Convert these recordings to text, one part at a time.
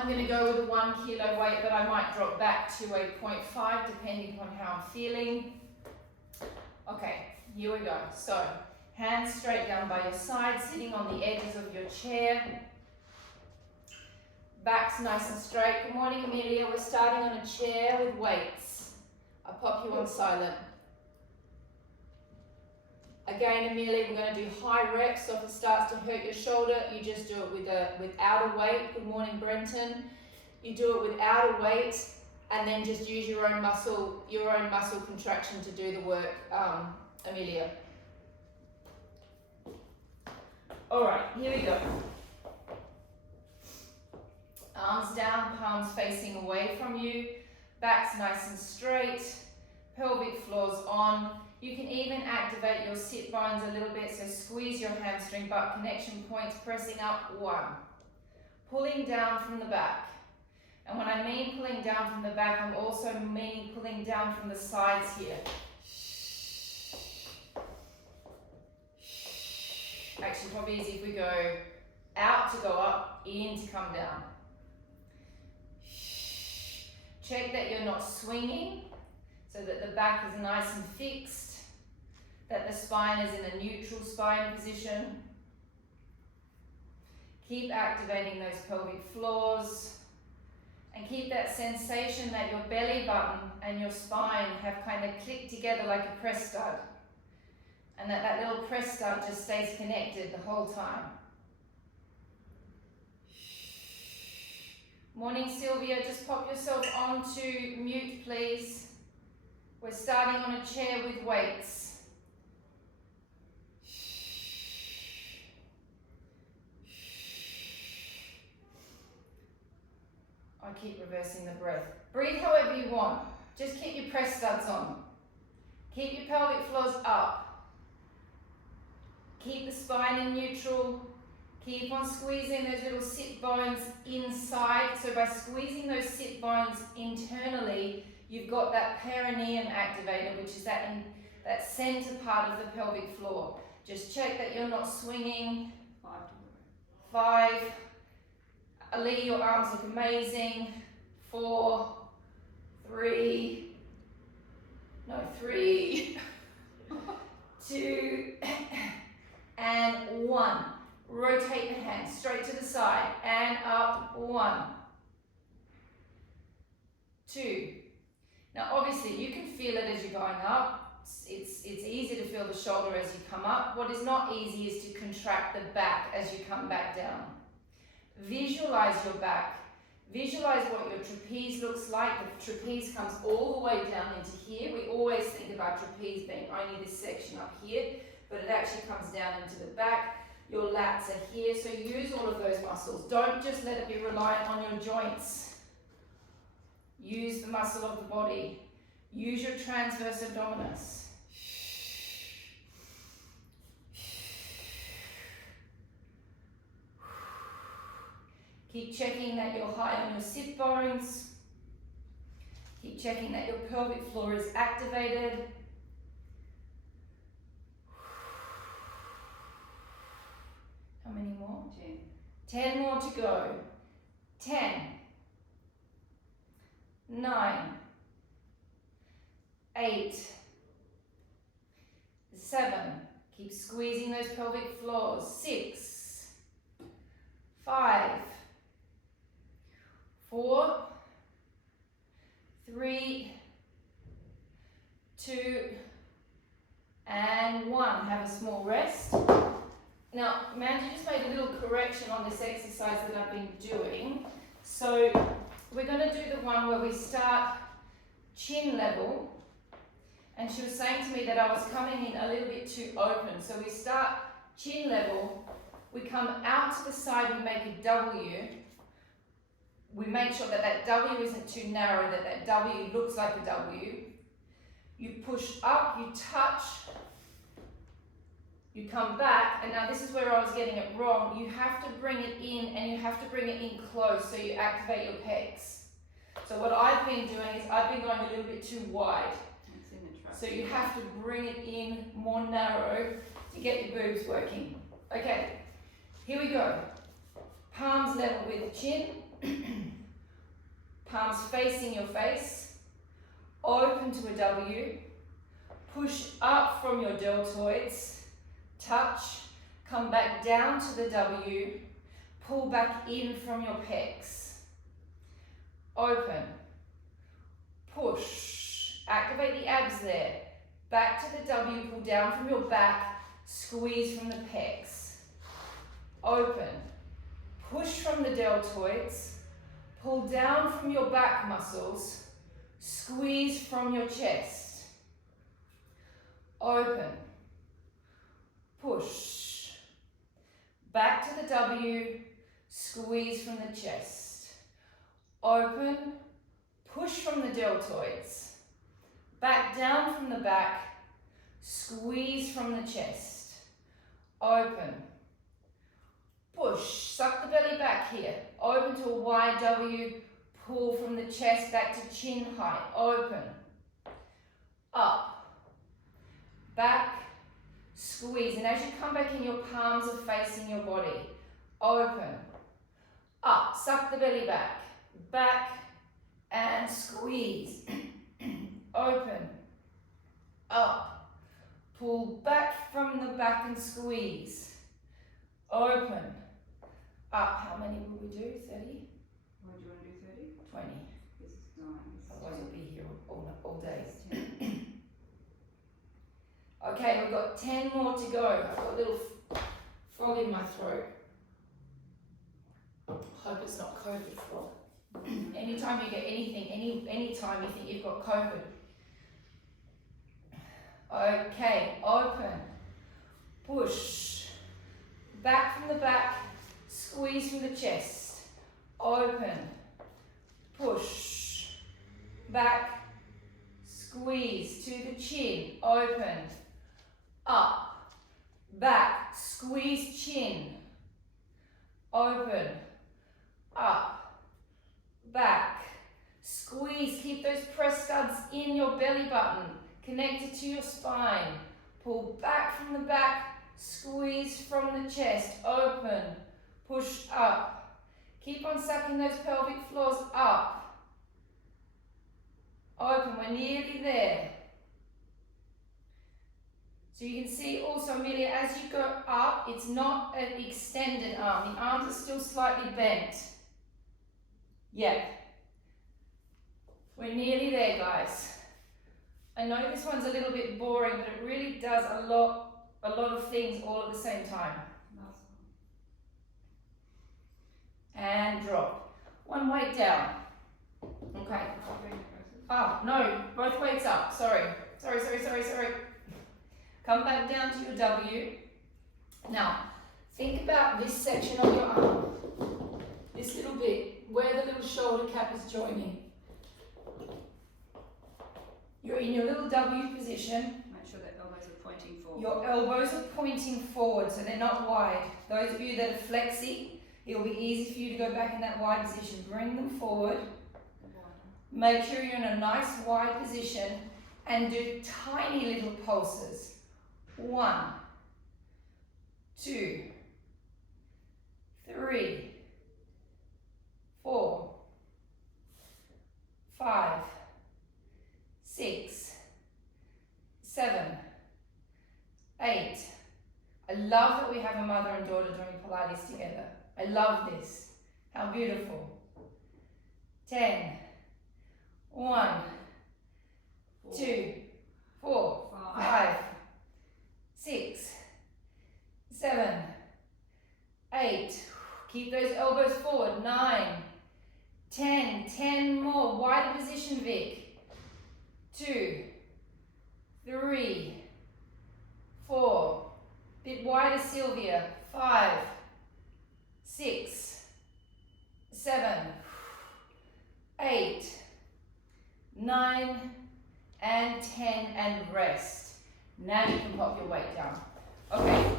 I'm going to go with a 1 kilo weight, but I might drop back to a 0.5 depending on how I'm feeling. Okay, here we go. So, hands straight down by your side, sitting on the edges of your chair. Back's nice and straight. Good morning, Amelia. We're starting on a chair with weights. I'll pop you on silent. Again, Amelia, we're going to do high reps, so if it starts to hurt your shoulder, you just do it without a weight. Good morning, Brenton. You do it without a weight, and then just use your own muscle contraction to do the work, Amelia. All right, here we go. Arms down, palms facing away from you. Back's nice and straight. Pelvic floor's on. You can even activate your sit bones a little bit, so squeeze your hamstring butt connection points, pressing up, 1. Pulling down from the back. And when I mean pulling down from the back, I'm also meaning pulling down from the sides here. Actually, probably easy if we go out to go up, in to come down. Check that you're not swinging, so that the back is nice and fixed, that the spine is in a neutral spine position. Keep activating those pelvic floors, and keep that sensation that your belly button and your spine have kind of clicked together like a press stud, and that little press stud just stays connected the whole time. Morning, Sylvia. Just pop yourself onto mute, please. We're starting on a chair with weights. I keep reversing the breath. Breathe however you want. Just keep your press studs on. Keep your pelvic floors up. Keep the spine in neutral. Keep on squeezing those little sit bones inside. So by squeezing those sit bones internally, you've got that perineum activated, which is that center part of the pelvic floor. Just check that you're not swinging. 5. Ali, your arms look amazing. 4, 3, 2, and 1. Rotate the hands straight to the side and up. 1, 2. Now obviously you can feel it as you're going up. It's easy to feel the shoulder as you come up. What is not easy is to contract the back as you come back down. Visualize your back. Visualize what your trapeze looks like. The trapeze comes all the way down into here. We always think about trapeze being only this section up here, but it actually comes down into the back. Your lats are here, so use all of those muscles. Don't just let it be reliant on your joints. Use the muscle of the body. Use your transverse abdominis. Keep checking that you're high on your sit bones. Keep checking that your pelvic floor is activated. How many more? 10. 10 more to go. 10. 9. 8. 7. Keep squeezing those pelvic floors. 6. 5. 4. 3. 2. And 1. Have a small rest. Now, Mandy just made a little correction on this exercise that I've been doing. So we're going to do the one where we start chin level. And she was saying to me that I was coming in a little bit too open. So we start chin level, we come out to the side, we make a W. We make sure that that W isn't too narrow, that that W looks like a W. You push up, you touch, you come back, and now this is where I was getting it wrong. You have to bring it in, and you have to bring it in close so you activate your pecs. So what I've been doing is I've been going a little bit too wide. So you have to bring it in more narrow to get your boobs working. Okay, here we go. Palms level with the chin. Palms facing your face. Open to a W. Push up from your deltoids. Touch. Come back down to the W. Pull back in from your pecs. Open. Push. Activate the abs there. Back to the W. Pull down from your back. Squeeze from the pecs. Open. Push from the deltoids. Pull down from your back muscles. Squeeze from your chest. Open. Push. Back to the W. Squeeze from the chest. Open. Push from the deltoids. Back down from the back. Squeeze from the chest. Open. Push. Suck the belly back here. Open to a wide W. Pull from the chest back to chin height. Open. Up. Back. Squeeze. And as you come back in, your palms are facing your body. Open. Up. Suck the belly back. Back. And squeeze. Open. Up. Pull back from the back and squeeze. Open. Up. How many will we do? 30? What do you want to do, 30? 20. This is 9. Otherwise we'll be here all day. Okay, we've got 10 more to go. I've got a little frog in my throat. Hope it's not COVID frog. Anytime you get anything, anytime you think you've got COVID. Okay, open. Push. Back from the back. Squeeze from the chest. Open. Push. Back. Squeeze to the chin. Open. Up. Back. Squeeze chin. Open. Up. Back. Squeeze. Keep those press studs in your belly button. Connected to your spine. Pull back from the back. Squeeze from the chest. Open. Push up. Keep on sucking those pelvic floors up. Open. We're nearly there. So you can see also, Amelia, as you go up, it's not an extended arm. The arms are still slightly bent. Yeah. We're nearly there, guys. I know this one's a little bit boring, but it really does a lot of things all at the same time. And drop. One weight down. Okay. Ah, no, both weights up. Sorry. Come back down to your W. Now, think about this section of your arm. This little bit, where the little shoulder cap is joining. You're in your little W position. Make sure that elbows are pointing forward. Your elbows are pointing forward, so they're not wide. Those of you that are flexy, it'll be easy for you to go back in that wide position. Bring them forward. Make sure you're in a nice wide position and do tiny little pulses. 1, 2, 3, 4, 5, 6, 7, 8. I love that we have a mother and daughter doing Pilates together. I love this. How beautiful. 10. 1, 2, 4, 5, 6, 7, 8. Keep those elbows forward. 9, 10. 10 more. Wider position, Vic. 2, 3, 4. Bit wider, Sylvia. 5, 6, 7, 8, 9, and 10, and rest. Now you can pop your weight down. Okay.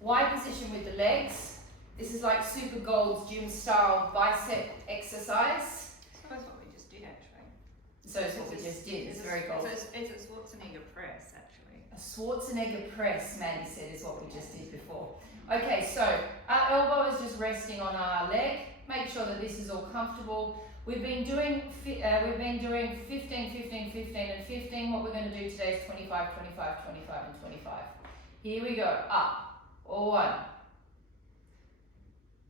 Wide position with the legs. This is like Super Gold's gym style bicep exercise. So that's what we just did, actually. So it's what we just did. It's very gold. It's a Schwarzenegger press, actually. A Schwarzenegger press, Maddie said, is what we just did before. Okay, so our elbow is just resting on our leg. Make sure that this is all comfortable. We've been doing 15, 15, 15, and 15. What we're going to do today is 25, 25, 25, and 25. Here we go. Up. 1,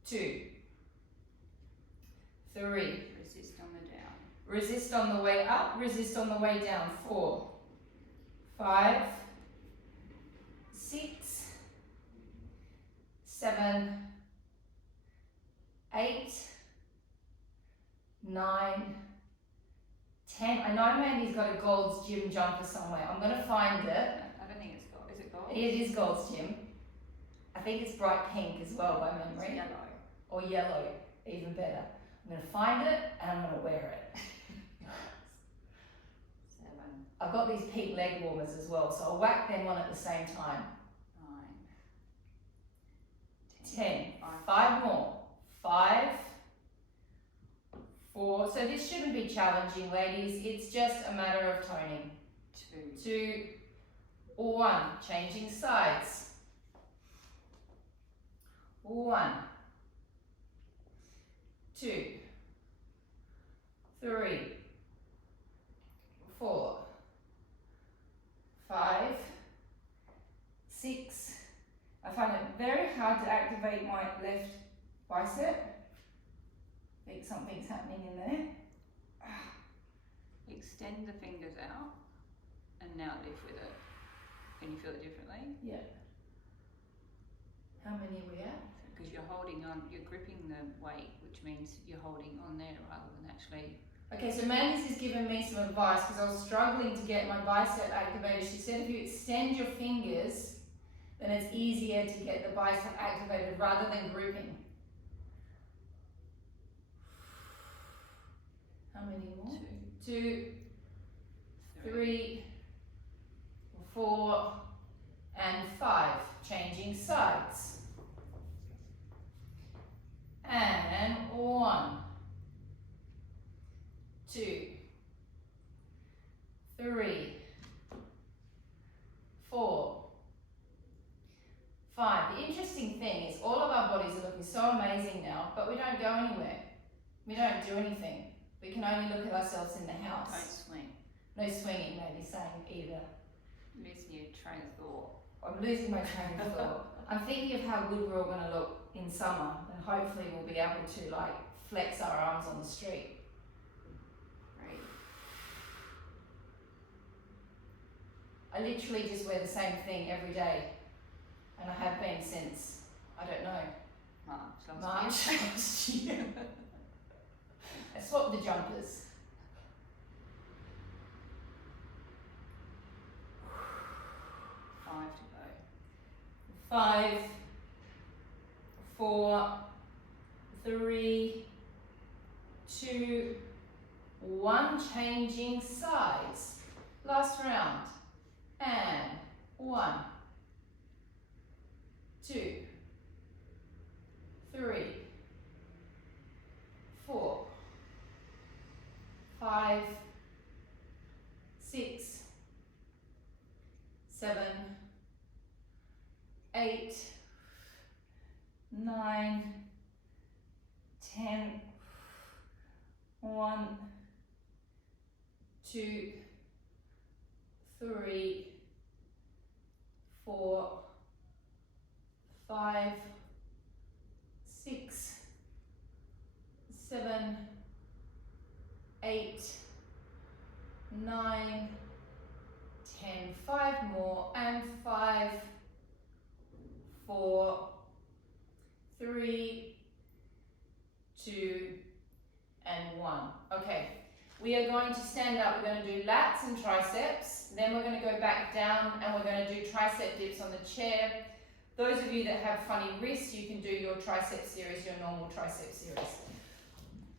2, 3. Resist on the down. Resist on the way up. Resist on the way down. 4, 5, 6, 7, 8, 9, 10. I know Mandy's got a Gold's Gym jumper somewhere. I'm going to find it. I don't think it's gold. Is it gold? It is Gold's Gym. I think it's bright pink as well by memory. It's yellow. Or yellow, even better. I'm going to find it and I'm going to wear it. 7, I've got these pink leg warmers as well, so I'll whack them on at the same time. 9, 10. 5 more. 5, 4. So this shouldn't be challenging, ladies. It's just a matter of toning. 2, 1. Changing sides. 1, 2, 3, 4, 5, 6. I find it very hard to activate my left bicep. I think something's happening in there. Extend the fingers out and now lift with it. Can you feel it differently? Yeah. How many are we at? Because you're holding on, you're gripping the weight, which means you're holding on there rather than actually. Okay, so Mandy's has given me some advice because I was struggling to get my bicep activated. She said if you extend your fingers, then it's easier to get the bicep activated rather than grouping. How many more? 2, 3, 4, and 5. Changing sides. And 1, 2, 3, 4, 5. The interesting thing is all of our bodies are looking so amazing now, but we don't go anywhere. We don't do anything. We can only look at ourselves in the house. Don't swing. No swinging, maybe saying either. Losing your train of thought. I'm losing my train of thought. I'm thinking of how good we're all going to look in summer, and hopefully we'll be able to like flex our arms on the street. Great. I literally just wear the same thing every day, and I have been since, I don't know, March last year. I swapped the jumpers. 5 to go. 5, 4, 3, 2, 1. Changing sides. Last round. And 1, 2, 3, 4, 5, 6, 7, 8, 9, 10, 1, 2, 3, 4, 5, 6, 7, 8, 9, 10, 5 more, and 5, 4, 3, 2, and 1. Okay, we are going to stand up. We're going to do lats and triceps. Then we're going to go back down and we're going to do tricep dips on the chair. Those of you that have funny wrists, you can do your tricep series, your normal tricep series.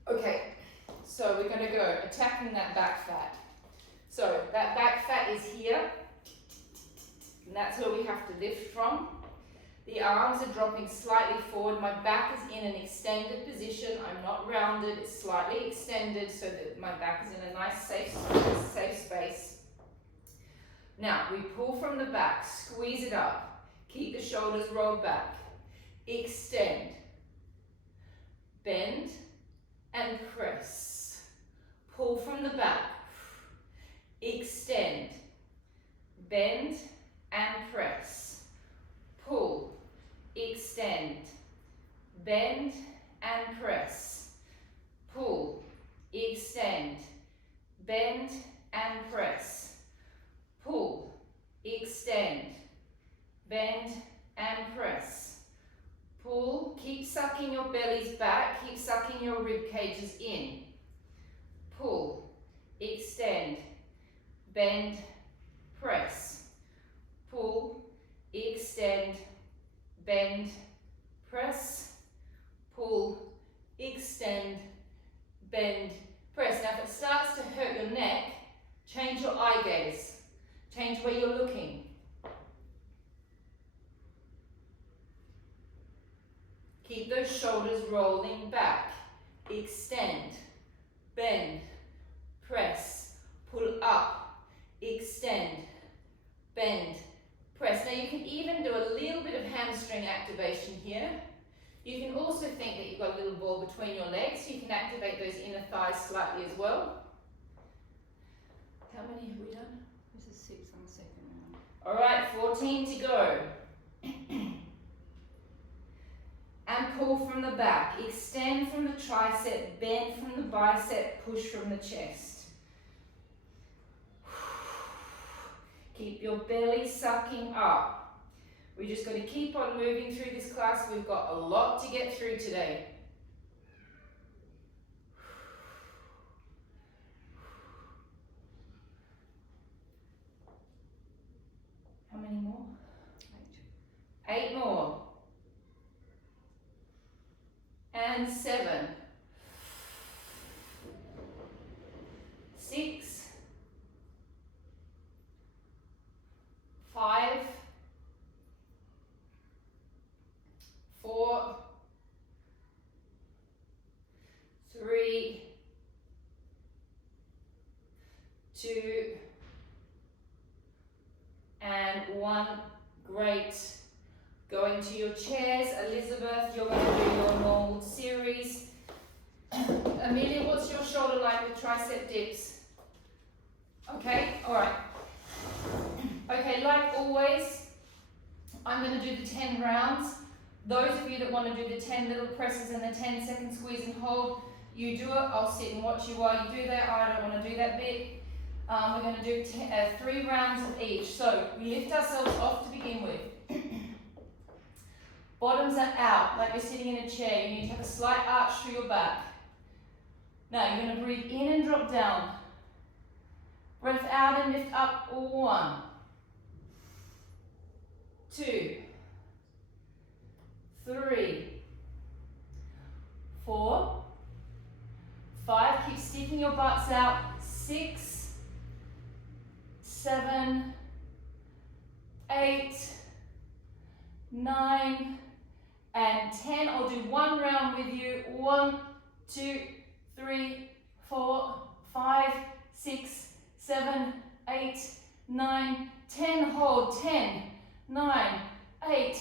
Okay, so we're going to go attacking that back fat. So that back fat is here, and that's where we have to lift from. The arms are dropping slightly forward. My back is in an extended position. I'm not rounded, it's slightly extended so that my back is in a nice safe space. Now we pull from the back, squeeze it up, keep the shoulders rolled back, extend, bend, bend and press. Pull, extend, bend and press. Pull, extend, bend and press. Pull, keep sucking your bellies back, keep sucking your rib cages in. Pull, extend, bend, press. Pull, extend, bend, press. Pull, extend, bend, press. Now if it starts to hurt your neck, change your eye gaze. Change where you're looking. Keep those shoulders rolling back. Extend, bend, press, pull up, extend, bend, press. Now you can even do a little bit of hamstring activation here. You can also think that you've got a little ball between your legs, so you can activate those inner thighs slightly as well. How many have we done? This is 6 on the second one. All right, 14 to go. And pull from the back, extend from the tricep, bend from the bicep, push from the chest. Keep your belly sucking up. We just got to keep on moving through this class. We've got a lot to get through today. How many more? 8 more. And 7. 6. 5. 4. 3. 2. And 1. Great. Going to your chairs. Elizabeth, you're going to do your normal series. Amelia, what's your shoulder like with tricep dips? Okay, all right. Okay, like always, I'm going to do the 10 rounds. Those of you that want to do the 10 little presses and the 10-second squeeze and hold, you do it. I'll sit and watch you while you do that. I don't want to do that bit. We're going to do 3 rounds of each. So we lift ourselves off to begin with. Bottoms are out, like you're sitting in a chair. You need to have a slight arch through your back. Now you're going to breathe in and drop down. Breath out and lift up. 1, 2, 3, 4, 5. Keep sticking your butts out. 6, 7, 8, 9, and 10. I'll do 1 round with you. 1, 2, 3, 4, 5, 6, 7, 8, 9, 10. Hold. 10, 9, 8,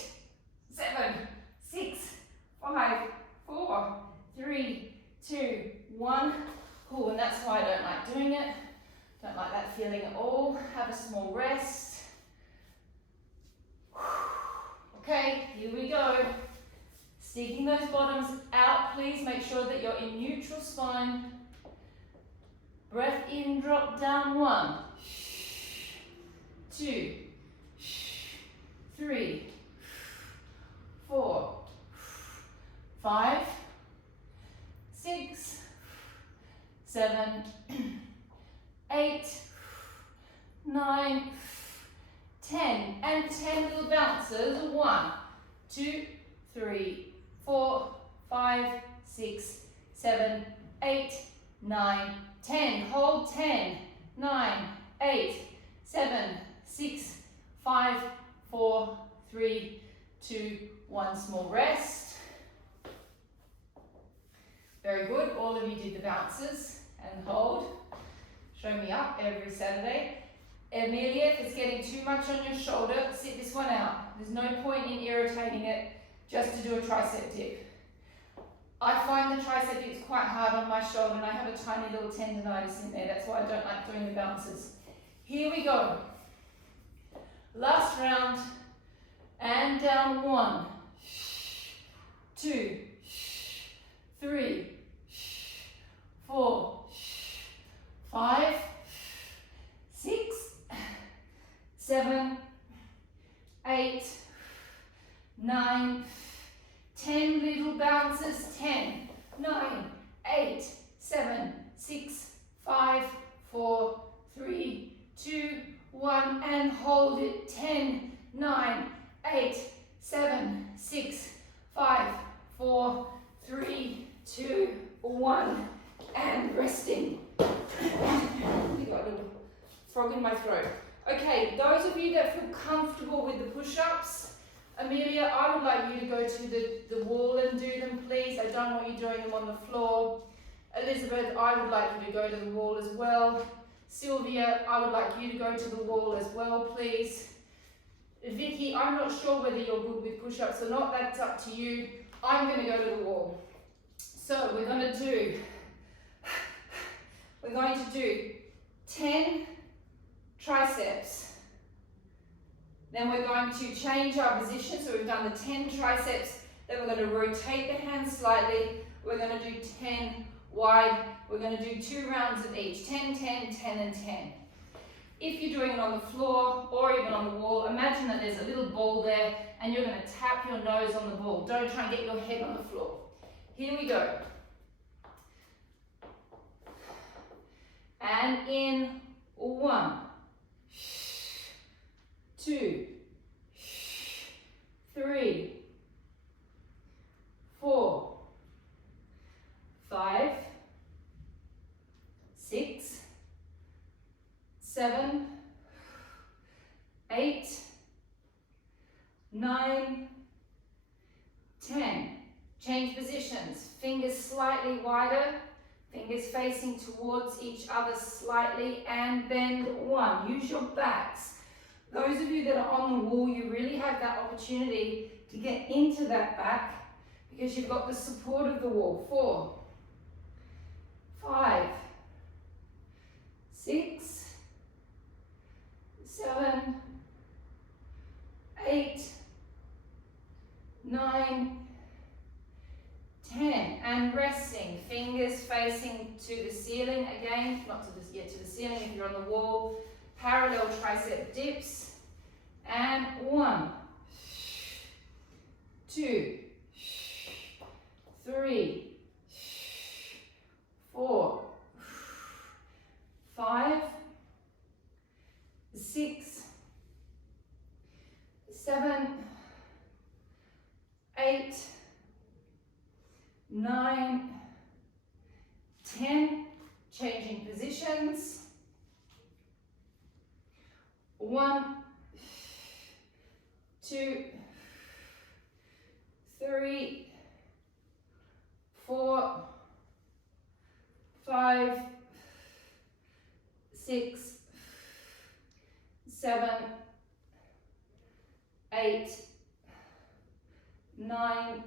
7, 6, 5, 4, 3, 2, 1. Cool, and that's why I don't like doing it. Don't like that feeling at all. Have a small rest. Okay, here we go. Sticking those bottoms out, please make sure that you're in neutral spine. Breath in, drop down. 1, 2, 3, 4, 5, 6, 7, 8, 9, 10, and 10 little bounces. 1, 2, 3, 4, 5, 6, 7, 8, 9, 10. Hold. 10, 9, 8, 7, 6, 5, 4, 3, 2, 1. Small rest. Very good. All of you did the bounces and hold. Show me up every Saturday. Amelia, if it's getting too much on your shoulder, sit this one out. There's no point in irritating it just to do a tricep dip. I find the tricep dips quite hard on my shoulder and I have a tiny little tendonitis in there. That's why I don't like doing the bounces. Here we go. Last round. And down. 1, 2, bounces. 10, 9, 8, 7, 6, 5, 4, 3, 2, 1, and hold it. 10, 9, 8, 7, 6, 5, 4, 3, 2, 1, and resting. I got a little frog in my throat. Okay, those of you that feel comfortable with the push-ups, Amelia, I would like you to go to the wall and do them, please. I don't want you doing them on the floor. Elizabeth, I would like you to go to the wall as well. Sylvia, I would like you to go to the wall as well, please. Vicky, I'm not sure whether you're good with push-ups or not. That's up to you. I'm going to go to the wall. So we're going to do 10 triceps. Then we're going to change our position. So we've done the 10 triceps. Then we're going to rotate the hands slightly. We're going to do 10 wide. We're going to do 2 rounds of each. 10, 10, 10, and 10. If you're doing it on the floor or even on the wall, imagine that there's a little ball there and you're going to tap your nose on the ball. Don't try and get your head on the floor. Here we go. And in 1, 2, 3, 4, 5, 6, 7, 8, 9, 10. Change positions. Fingers slightly wider. Fingers facing towards each other slightly, and bend 1. Use your backs. Those of you that are on the wall, you really have that opportunity to get into that back because you've got the support of the wall. 4, 5, 6, 7, 8, 9, 10, and resting, fingers facing to the ceiling again, not to the, to the ceiling if you're on the wall, parallel tricep dips, and 1, 2, 3, 4, 5, 6, 7, 8, 9, 10, changing positions. 1, 2, 3, 4, 5, 6, 7, 8, 9,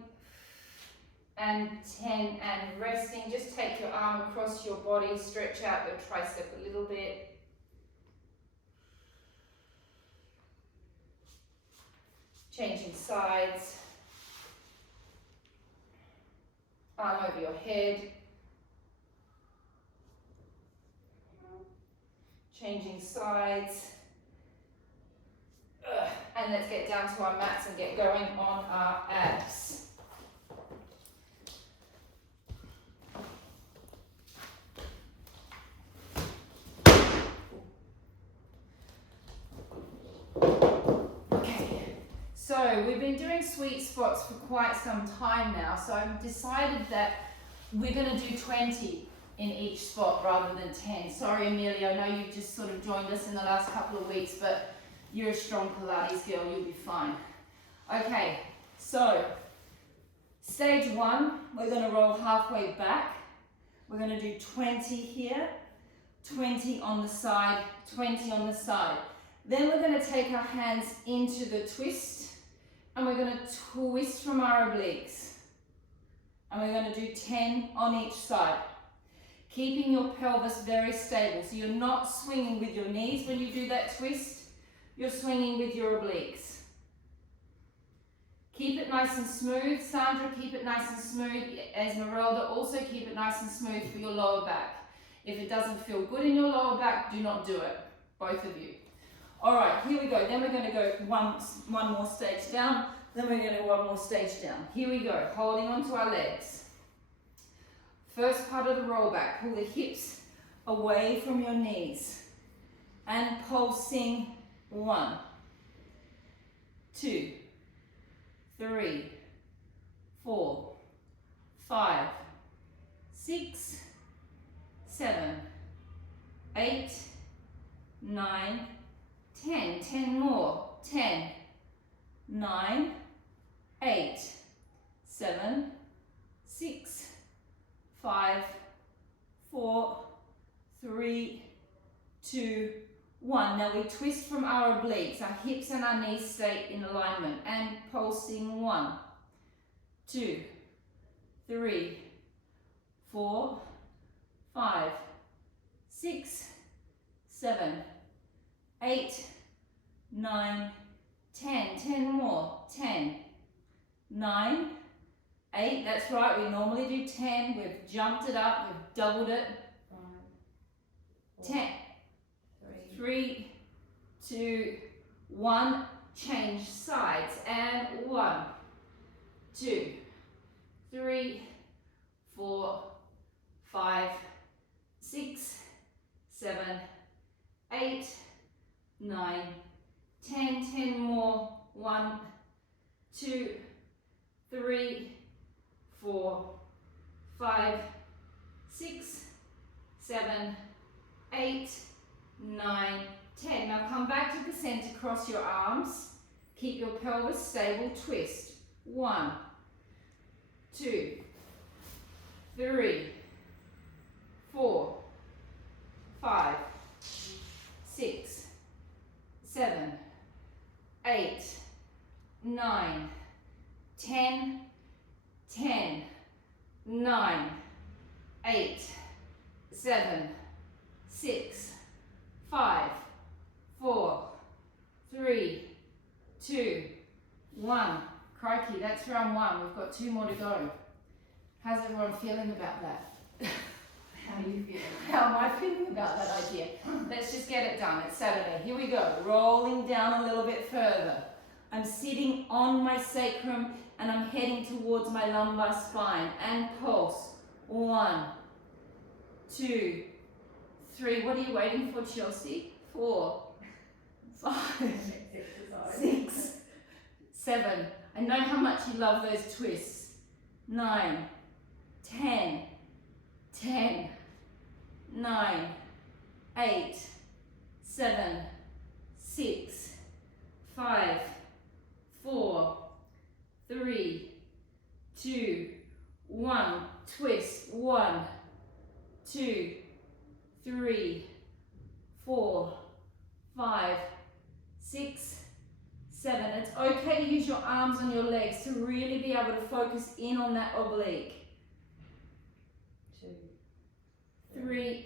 and 10, and resting. Just take your arm across your body, stretch out your tricep a little bit. Changing sides. Arm over your head. Changing sides. And let's get down to our mats and get going on our abs. So we've been doing sweet spots for quite some time now, so I've decided that we're going to do 20 in each spot rather than 10. Sorry Amelia, I know you've just sort of joined us in the last couple of weeks, but you're a strong Pilates girl, you'll be fine. Okay, so stage 1, we're going to roll halfway back. We're going to do 20 here, 20 on the side, 20 on the side. Then we're going to take our hands into the twist. And we're going to twist from our obliques. And we're going to do 10 on each side. Keeping your pelvis very stable. So you're not swinging with your knees when you do that twist. You're swinging with your obliques. Keep it nice and smooth. Sandra, keep it nice and smooth. Esmeralda, also keep it nice and smooth for your lower back. If it doesn't feel good in your lower back, do not do it. Both of you. All right, here we go. Then we're going to go one more stage down. Then we're going to one more stage down. Here we go, holding onto our legs. First part of the roll back, pull the hips away from your knees and pulsing 1, 2, 3, 4, 5, 6, 7, 8, 9, 10. 10 more. 10, 9, 8, 7, 6, 5, 4, 3, 2, 1. Now we twist from our obliques. Our hips and our knees stay in alignment. And pulsing 1, 2, 3, 4, 5, 6, 7, 8, 9, 10. 10 more. 10, 9, 8. That's right. We normally do 10. We've jumped it up. We've doubled it. 10, 3, 2, 1. Change sides. And 1, 2, 3, 4, 5, 6, 7, 8, 9, 10. 10 more. 1, 2, 3, 4, 5, 6, 7, 8, 9, 10. Now come back to the center, cross your arms. Keep your pelvis stable, twist. 1, 2, 3, 4, 5, 6, 7, 8, 9, 10, 10, 9, 8, 7, 6, 5, 4, 3, 2, 1. Crikey, that's round 1. We've got 2 more to go. How's everyone feeling about that? How are you feeling? How am I feeling about that idea? Let's just get it done. It's Saturday. Here we go. Rolling down a little bit further. I'm sitting on my sacrum and I'm heading towards my lumbar spine. And pulse. 1, 2, 3. What are you waiting for, Chelsea? 4, 5, 6, 7. I know how much you love those twists. 9, 10, 10, 9, 8, 7, 6, 5, 4, 3, 2, 1. Twist. 1, 2, 3, 4, 5, 6, 7. It's okay to use your arms on your legs to really be able to focus in on that oblique. 2, 3,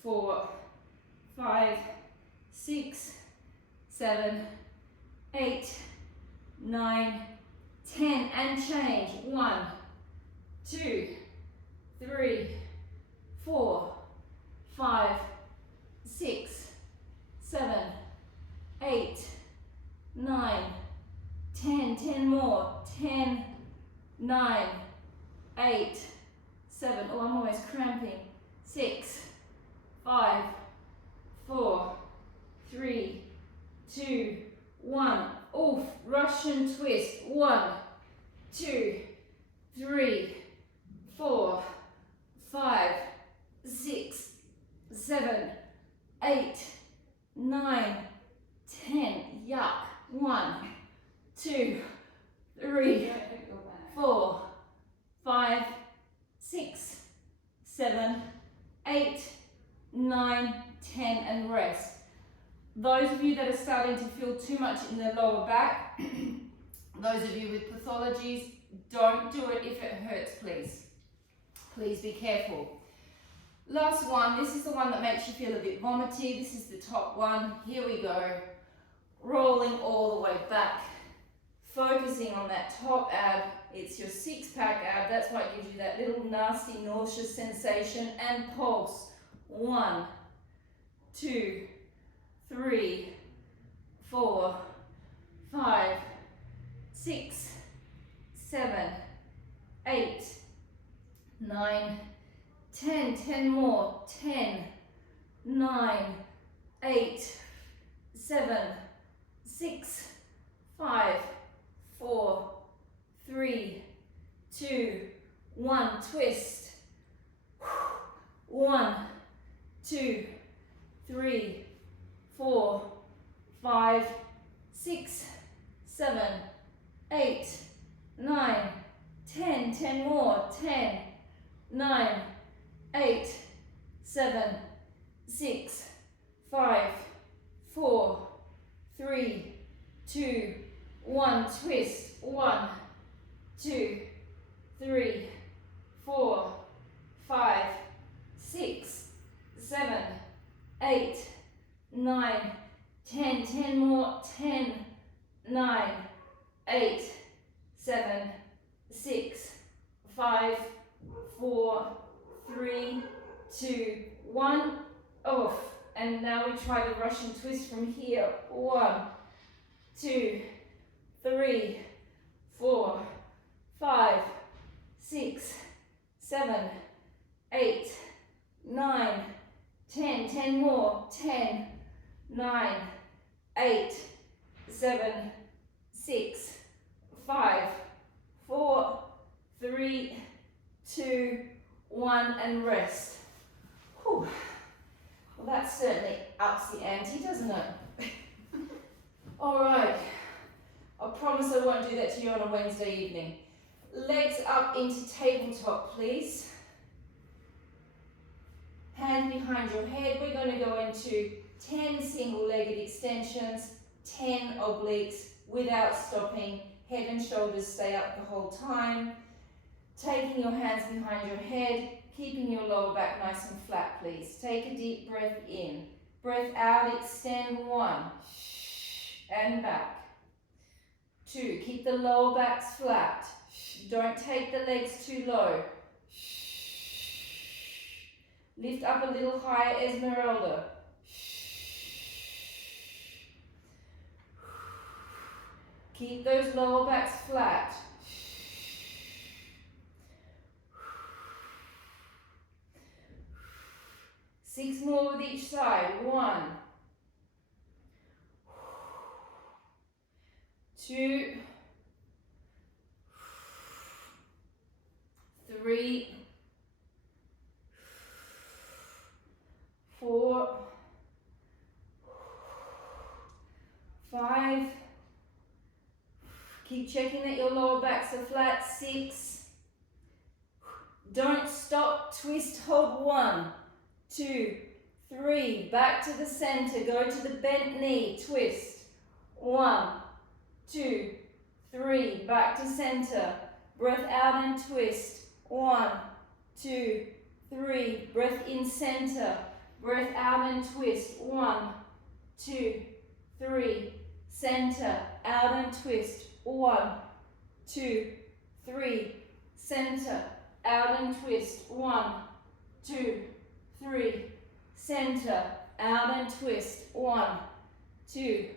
4, 5, 6, 7, 8, 9, 10. And change. 1, 2, 3, 4, 5, 6, 7, 8, 9, 10. 10 more. 10, 9, 8, 7. Oh, I'm always cramping. 6, 5, 4, 3, 2, 1. Oof, Russian twist. 1, 2, 3, 4, 5, 6, 7, 8, 9, 10. Yuck. 1, 2, 3, 4, 5, 6, 7, 8, 9, 10, and rest. Those of you that are starting to feel too much in the lower back, those of you with pathologies, don't do it if it hurts, please. Please be careful. Last one, this is the one that makes you feel a bit vomity. This is the top one. Here we go. Rolling all the way back. Focusing on that top ab. It's your 6-pack ab. That's why it gives you that little nasty nauseous sensation. And pulse. 1, 2, 3, 4, 5, 6, 7, 8, 9, 10. 10 more. 10, 9, 8, 7, 6, 5, 4, 3, 2, 1. Twist. 1, 2, 3, 4, 5, 6, 7, 8, 9, 10. 10 more. 10, 9, 8, 7, 6, 5, 4, 3, 2, 1. Twist. 1, 2, 3, 4, 5, 6, 7, 8, 9, 10. 10 more. 10, 9, 8, 7, 6, 5, 4, 3, 2, 1. Off. And now we try the Russian twist from here. 1, 2, 3, 4, 5, 6, 7, 8, 9, 10. 10 more. 10, 9, 8, 7, 6, 5, 4, 3, 2, 1, and rest. Whew. Well, that certainly ups the ante, doesn't it? All right. I promise I won't do that to you on a Wednesday evening. Legs up into tabletop, please. Hand behind your head. We're going to go into 10 single-legged extensions, 10 obliques without stopping. Head and shoulders stay up the whole time. Taking your hands behind your head, keeping your lower back nice and flat, please. Take a deep breath in. Breath out, extend. 1. And back. 2. Keep the lower backs flat. Don't take the legs too low. Lift up a little higher, Esmeralda. Keep those lower backs flat. 6 more with each side. 1, 2, 3, 4, 5. Keep checking that your lower backs are flat. 6. Don't stop. Twist. Hold. 1, 2, 3. Back to the center. Go to the bent knee. Twist. 1, 2, 3. Back to center. Breath out and twist. 1, 2, 3. Breath in center. Breath out and twist. 1, 2, 3. Center. Out and twist. 1, 2, 3. Center. Out and twist. 1, 2, 3. Center. Out and twist. 1, 2,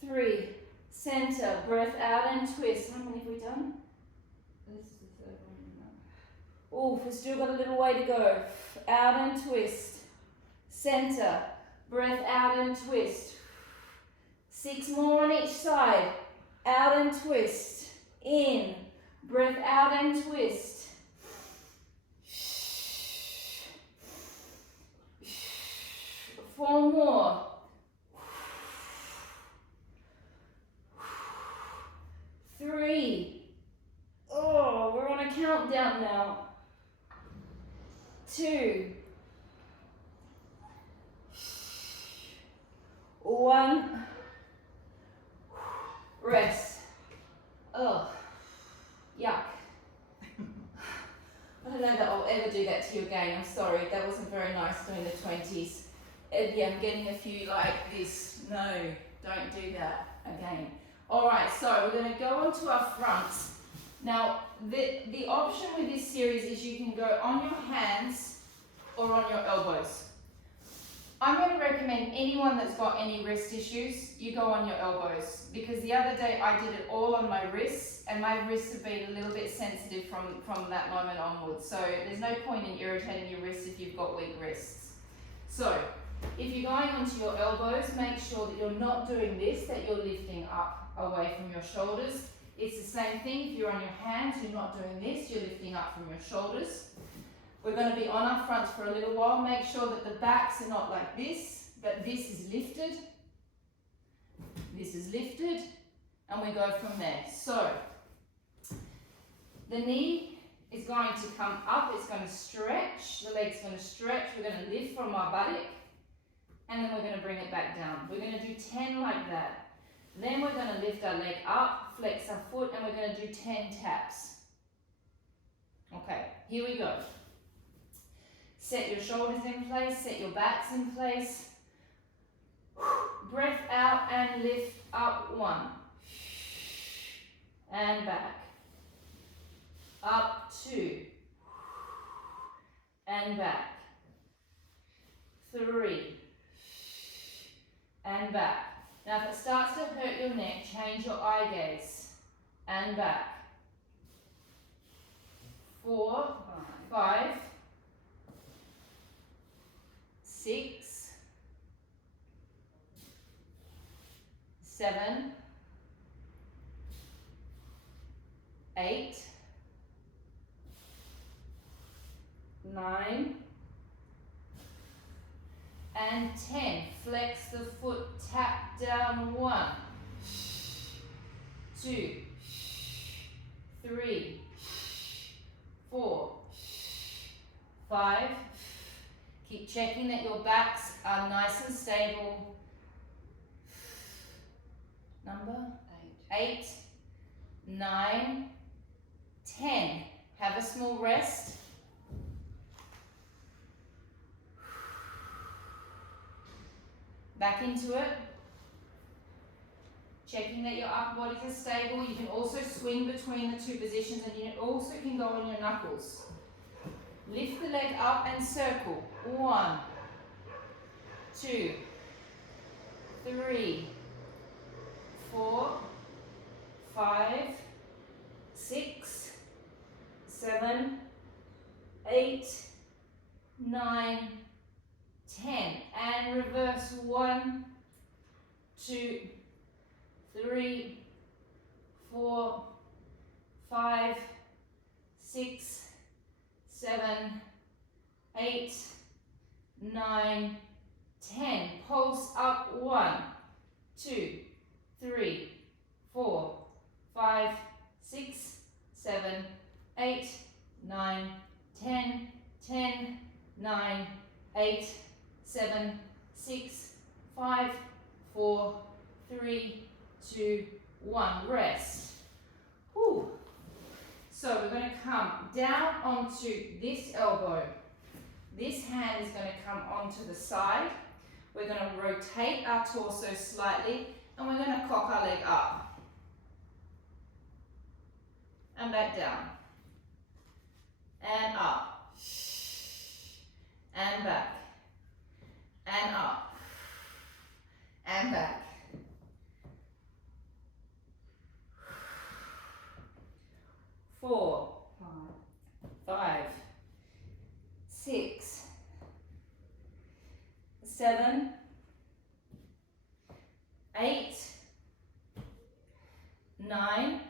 3. Center. Breath out and twist. How many have we done? This is the third one. Oh, we've still got a little way to go. Out and twist. Center. Breath out and twist. 6 more on each side. Out and twist. In. Breath out and twist. 4 more. 3. Oh, we're on a countdown now. 2. 1. Rest. Oh, yuck. I don't know that I'll ever do that to you again. I'm sorry, that wasn't very nice doing the 20s. Yeah, I'm getting a few like this. No, don't do that again. All right, so we're going to go on to our fronts. Now, the option with this series is you can go on your hands or on your elbows. I'm going to recommend anyone that's got any wrist issues, you go on your elbows, because the other day I did it all on my wrists and my wrists have been a little bit sensitive from that moment onwards. So there's no point in irritating your wrists if you've got weak wrists. So if you're going onto your elbows, make sure that you're not doing this, that you're lifting up away from your shoulders. It's the same thing if you're on your hands, you're not doing this, you're lifting up from your shoulders. We're going to be on our fronts for a little while. Make sure that the backs are not like this, but this is lifted. This is lifted, and we go from there. So, the knee is going to come up, it's going to stretch, the leg's going to stretch, we're going to lift from our buttock, and then we're going to bring it back down. We're going to do 10 like that. Then we're going to lift our leg up, flex our foot, and we're going to do 10 taps. Okay, here we go. Set your shoulders in place, set your backs in place. Breath out and lift up 1. And back. Up 2. And back. 3. And back. Now if it starts to hurt your neck, change your eye gaze. And back. 4, 5, 6, 7, 8, 9, and 10. Flex the foot, tap down. 1, 2, 3, 4, 5. Keep checking that your backs are nice and stable. Number 8, 9, 10. Have a small rest. Back into it. Checking that your upper bodies are stable. You can also swing between the two positions, and you also can go on your knuckles. Lift the leg up and circle. 1, 2, 3, 4, 5, 6, 7, 8, 9, 10. And reverse. 1, 2, 3, 4, 5, 6, 7, 8, 9, 10. Pulse up. 1, 2, 3, 4, 5, 6, 7, 8, 9, 10, 10, 9, 8, 7, 6, 5, 4, 3, 2, 1. Rest. Whew. So we're going to come down onto this elbow. This hand is going to come onto the side. We're going to rotate our torso slightly, and we're going to cock our leg up. And back down. And up. And back. And up. And back. 4, 5, 6, 7, 8, 9,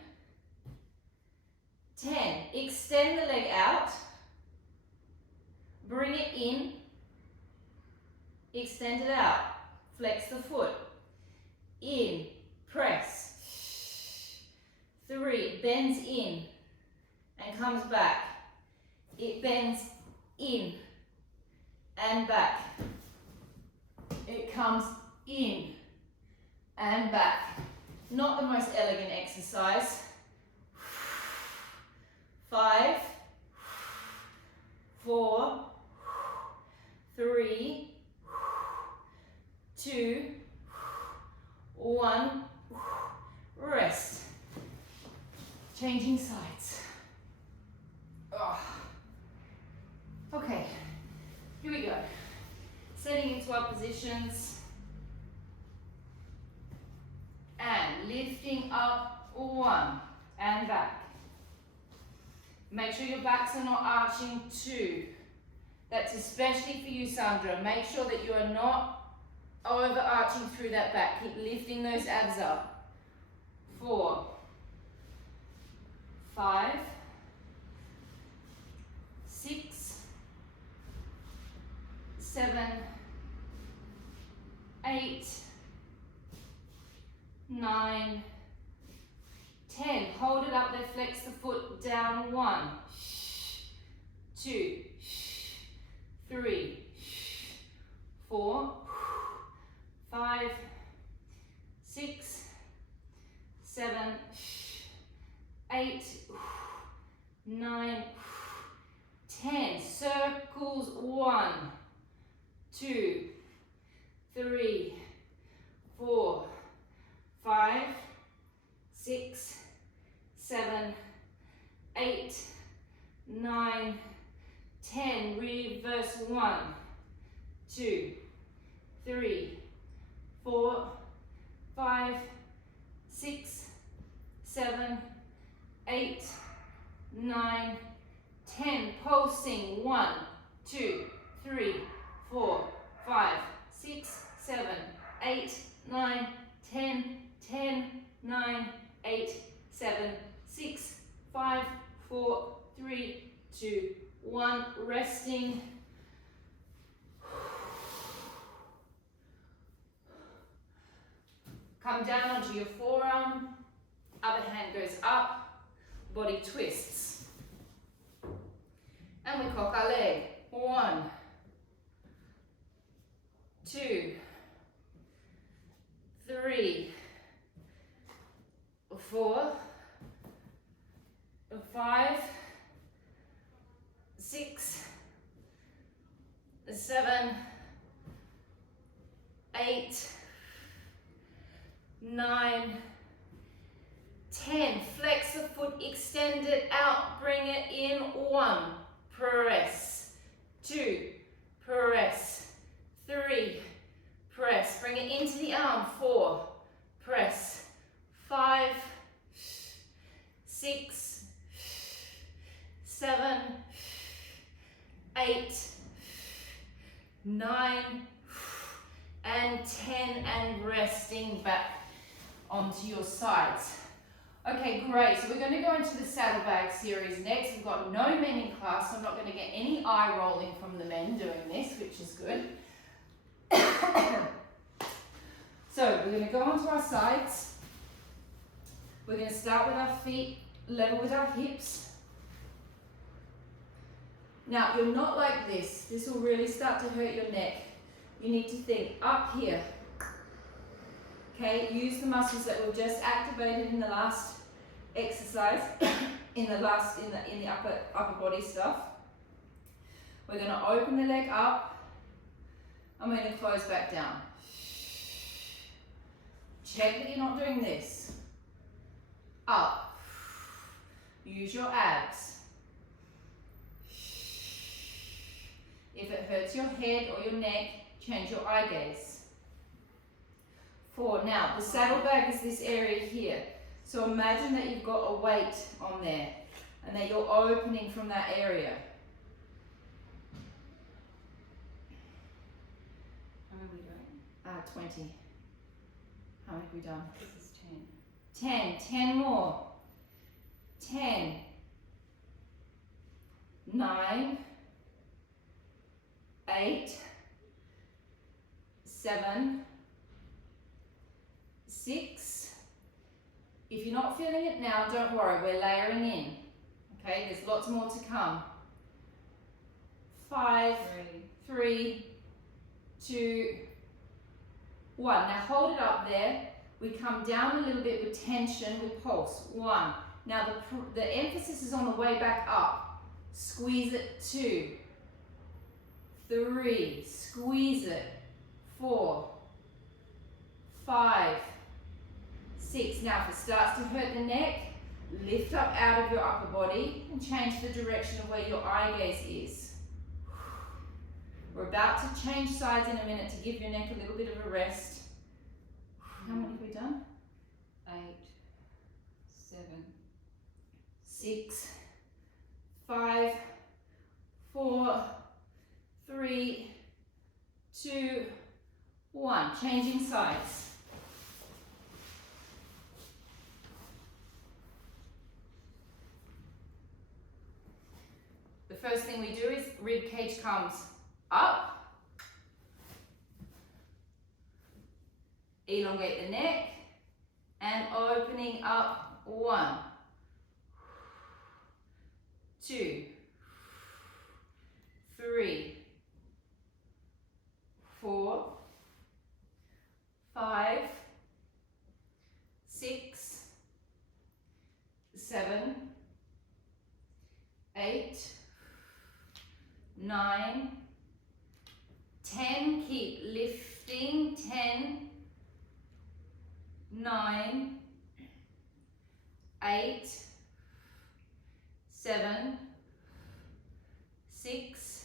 10. Extend the leg out. Bring it in. Extend it out. Flex the foot. In. Press. 3. Bends in and comes back. It bends in and back. It comes in and back. Not the most elegant exercise. 5, 4, 3, 2, 1. Rest. Changing sides. Oh. Okay, here we go. Setting into our positions. And lifting up, 1, and back. Make sure your backs are not arching 2. That's especially for you, Sandra. Make sure that you are not overarching through that back. Keep lifting those abs up. 4, 5, 6, 7, 8, 9, 10. Hold it up there, flex the foot down. 1, 2, 3, 4, 5, 6, 7, 8, 9, 10. Circles. 1, 2, 3, 4, 5, 6, 7, 8, 9, 10. Reverse. 1, 2, 3, 4, 5, 6, 7, 8, 9, 10. Pulsing. 1, 2, 3, 4, 5, 6, 7, 8, 9, 10, 10, 9, 8, 7, 6, 5, 4, 3, 2, 1. Resting. Come down onto your forearm. Other hand goes up. Body twists. And we cock our leg. 1, 2, 3, 4, 5, 6, 7, 8, 9, 10. Flex the foot, extend it out, bring it in. 1, press. 2, press. 3, press. Bring it into the arm. 4, press. 5, 6, 7, 8, 9, and 10, and resting back onto your sides. Okay, great. So we're going to go into the saddlebag series next. We've got no men in class, so I'm not going to get any eye rolling from the men doing this, which is good. So we're going to go onto our sides. We're going to start with our feet level with our hips. Now, you're not like this. This will really start to hurt your neck. You need to think up here. Okay, use the muscles that were just activated in the last exercise, in the upper body stuff. We're going to open the leg up, and we're going to close back down. Check that you're not doing this. Up. Use your abs. If it hurts your head or your neck, change your eye gaze. 4. Now, the saddlebag is this area here. So imagine that you've got a weight on there and that you're opening from that area. How many are we doing? 20. How many have we done? This is 10. 10 more. 10, 9, 8, 7, 6. If you're not feeling it now, don't worry, we're layering in. Okay, there's lots more to come. 5, 3, 2, 1. Now hold it up there. We come down a little bit with tension, with pulse. 1. Now the emphasis is on the way back up. Squeeze it. 2, 3, squeeze it. 4, 5, 6. Now if it starts to hurt the neck, lift up out of your upper body and change the direction of where your eye gaze is. We're about to change sides in a minute to give your neck a little bit of a rest. How many have we done? 8, 7, 6, 5, 4, 3, 2, 1. Changing sides. The first thing we do is rib cage comes up. Elongate the neck and opening up. 1, 2, 3, 4, 5, 6, 7, 8, 9, 10. Keep lifting. 10, 9, 8, 7, 6,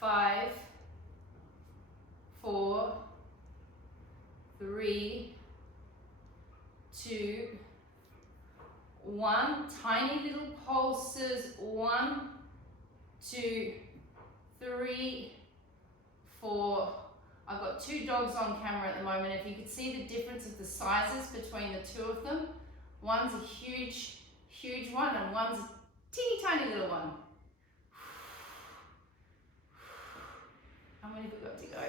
5, 4, 3, 2, 1. Tiny little pulses. 1, 2, 3, 4. I've got 2 dogs on camera at the moment. If you could see the difference of the sizes between the 2 of them. One's a huge, huge one and one's a teeny tiny little one. How many have we got to go? 7,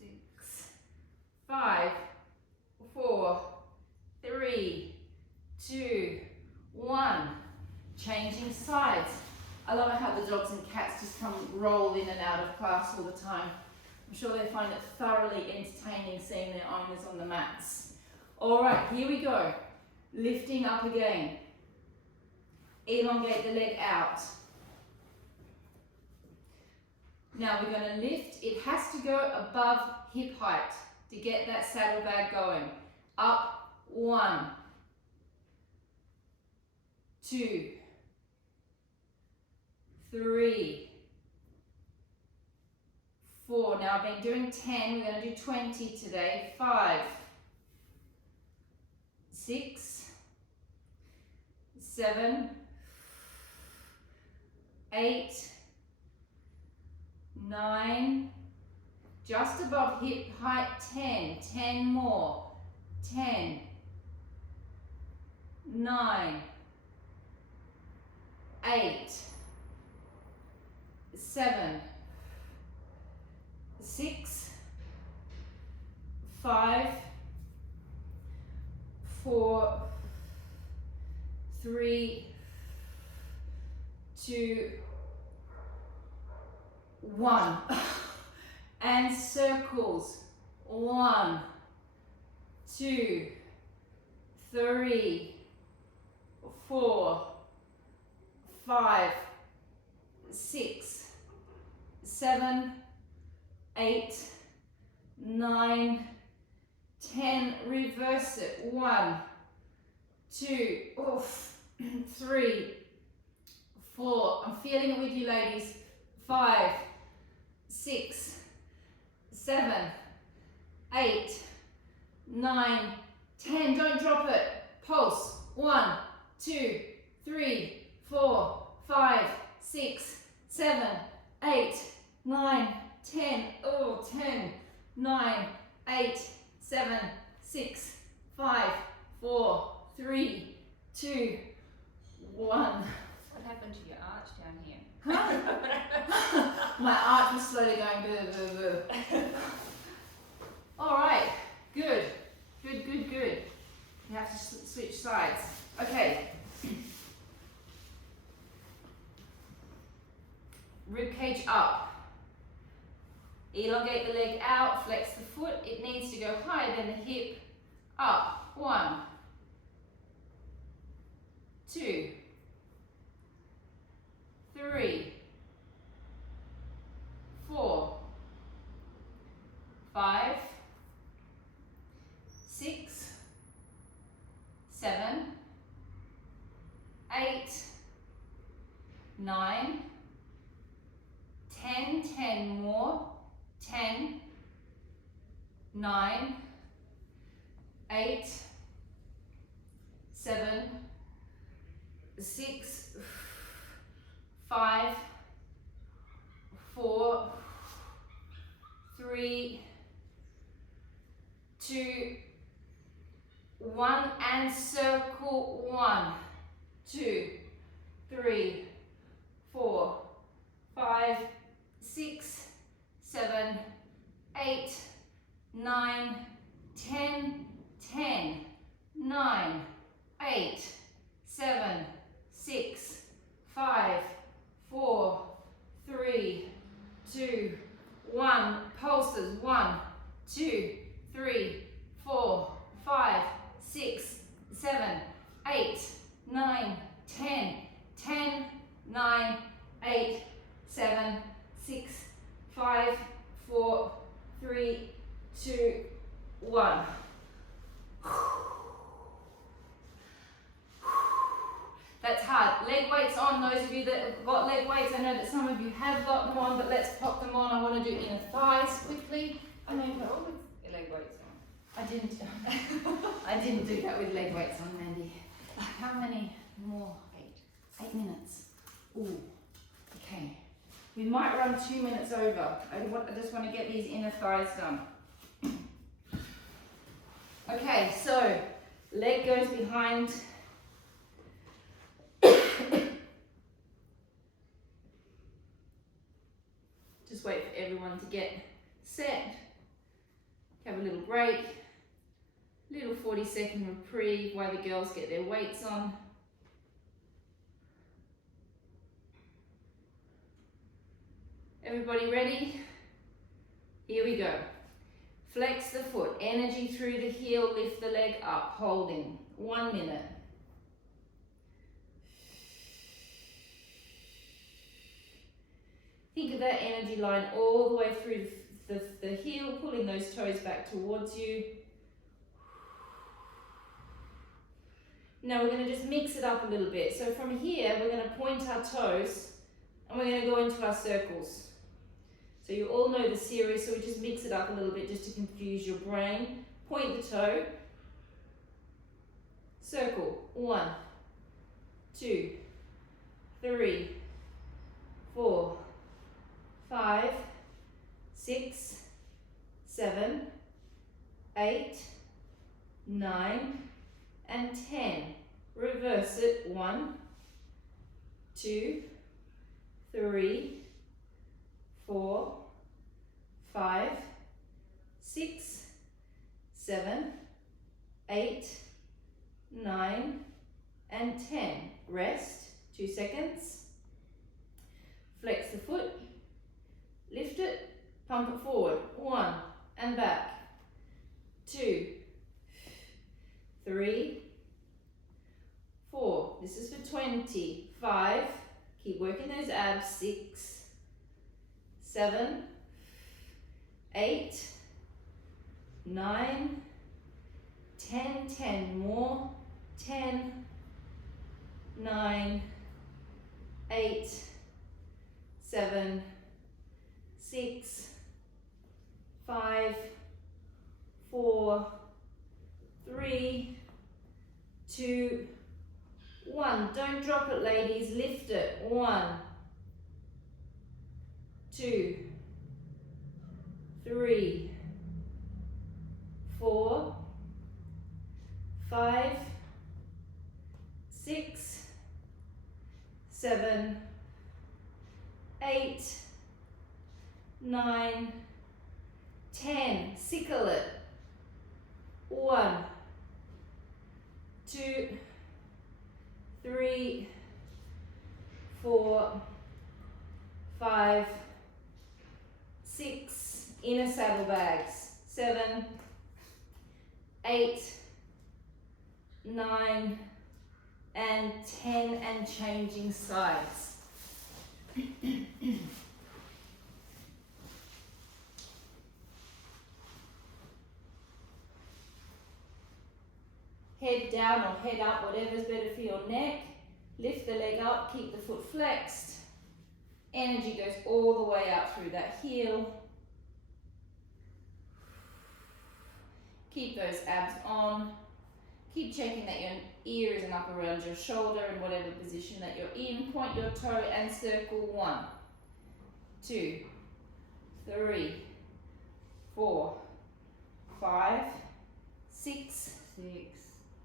6, 5, 4, 3, 2, 1. Changing sides. I love how the dogs and cats just come roll in and out of class all the time. I'm sure they find it thoroughly entertaining seeing their owners on the mats. All right, here we go. Lifting up again. Elongate the leg out. Now we're going to lift. It has to go above hip height to get that saddlebag going. Up. 1, 2, 3, 4. Now I've been doing 10. We're going to do 20 today. 5, 6, 7, 8, 9, just above hip height. 10. 10 more. 10, 9, 8, 7, 6, 5, 4, 3, 2, 1. And circles. 1, 2, 3, 4, 5, 6, 7, 8, 9, 10. Reverse it. 1, 2, 3, 4. I'm feeling it with you, ladies. 5, 6, 7, 8, 9, 10. Don't drop it. Pulse. 1, 2, 3, 4, 5, 6, 7, 8, 9, 10. Oh, 10, 9, 8, 7, 6, 5, 4, 3, 2, 1. What happened to your arch down here? My arch was slowly going boo, boo, boo. All right, good, good, good, good. You have to switch sides. Okay. Rib cage up. Elongate the leg out, flex the foot. It needs to go higher than the hip. Up. 1, 2, 3, 4, 5, 6, 7, 8, 9, 10, 10 more, 10, 9, 8, 7, 6, 5, 4, 3, 2, 1, and circle. 1, 2, 3, 4, 5, 6, 7, 8, 9, 10, 10, 9, 8, 7, 6, 5, 4, 3, 2, 1. Pulses. 1, 2, 3, 4, 5, 6, 7, 8, 9, 10, 10, 9, 8, 7, 6, 5, 4, 3, 2, 1. That's hard. Leg weights on. Those of you that have got leg weights, I know that some of you have got them on, but let's pop them on. I want to do inner thighs quickly. I mean, all with leg weights on. I didn't do that with leg weights on, Mandy. How many more? 8 minutes. Ooh, okay. We might run 2 minutes over. I just want to get these inner thighs done. Okay, so leg goes behind. Just wait for everyone to get set. Have a little break. Little 40-second reprieve while the girls get their weights on. Everybody ready? Here we go. Flex the foot, energy through the heel, lift the leg up, holding. 1 minute. Think of that energy line all the way through the heel, pulling those toes back towards you. Now we're going to just mix it up a little bit. So from here, we're going to point our toes and we're going to go into our circles. So you all know the series, so we just mix it up a little bit just to confuse your brain. Point the toe. Circle. 1, 2, 3, 4, 5, 6, 7, 8, 9, and 10. Reverse it. 1, 2, 3, 4, 5, 6, 7, 8, 9, and 10. Rest. 2 seconds. Flex the foot. Lift it. Pump it forward. 1, and back. 2, 3, 4. This is for 20. 5. Keep working those abs. 6, 7, 8, 9, 10, 10 more, 10, 9, 8, 7, 6, 5, 4, 3, 2, 1. Don't drop it, ladies. Lift it. 1, 2, 3, 4, 5, 6, 7, 8, 9, 10. Sickle it. 1, 2, 3, 4, 5, 6, inner saddlebags. 7, 8, 9, and 10, and changing sides. Head down or head up, whatever's better for your neck. Lift the leg up, keep the foot flexed. Energy goes all the way up through that heel. Keep those abs on. Keep checking that your ear isn't up around your shoulder in whatever position that you're in. Point your toe and circle. 1, 2, 3, 4, 5, 6,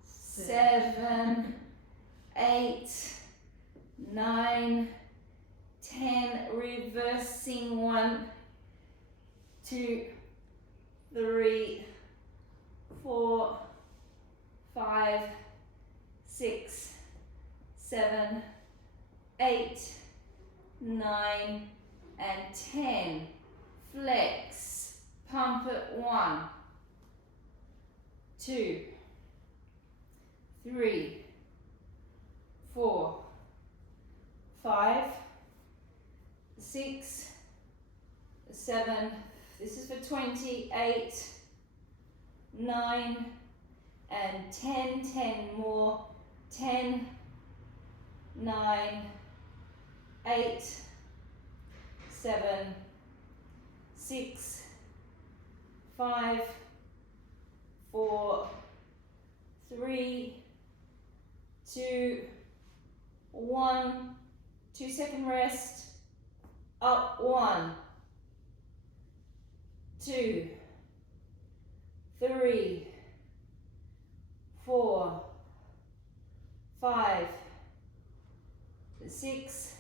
7, 8, 9, 10. Reversing. 1, 2, 3, 4, 5, 6, 7, 8, 9, and 10. Flex. Pump it. 1, 2, 3, 4, 5, 6, 7. This is for 20. 8, 9, and 10. 10 more. 10, 9, 8, 7, 6, 5, 4, 3, 2, 1. 2-second rest. Up. 1, 2, 3, 4, 5, 6,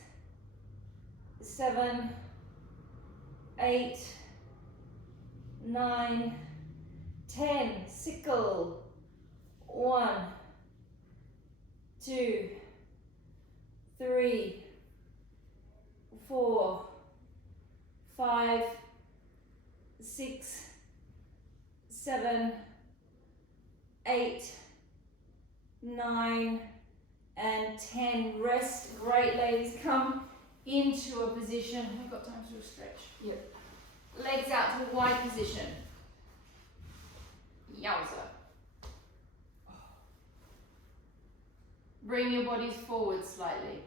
7, 8, 9, 10. Sickle. 1, 2, 3, 4, 5, 6, 7, 8, 9, and 10. Rest. Great, ladies. Come into a position. We've got time to stretch. Yep. Legs out to a wide position. Yowza. Bring your bodies forward slightly.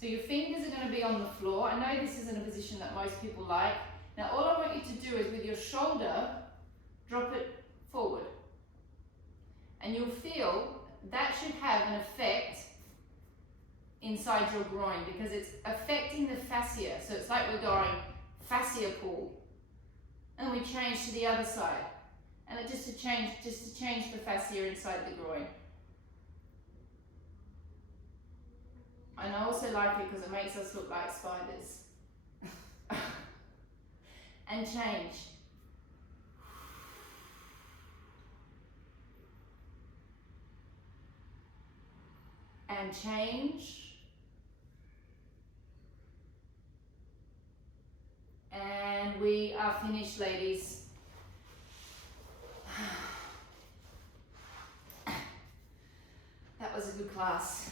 So your fingers are going to be on the floor. I know this isn't a position that most people like. Now all I want you to do is with your shoulder, drop it forward. And you'll feel that should have an effect inside your groin because it's affecting the fascia. So it's like we're going fascia pull. And we change to the other side. And it just to change the fascia inside the groin. And I also like it because it makes us look like spiders. And change. And change. And we are finished, ladies. That was a good class.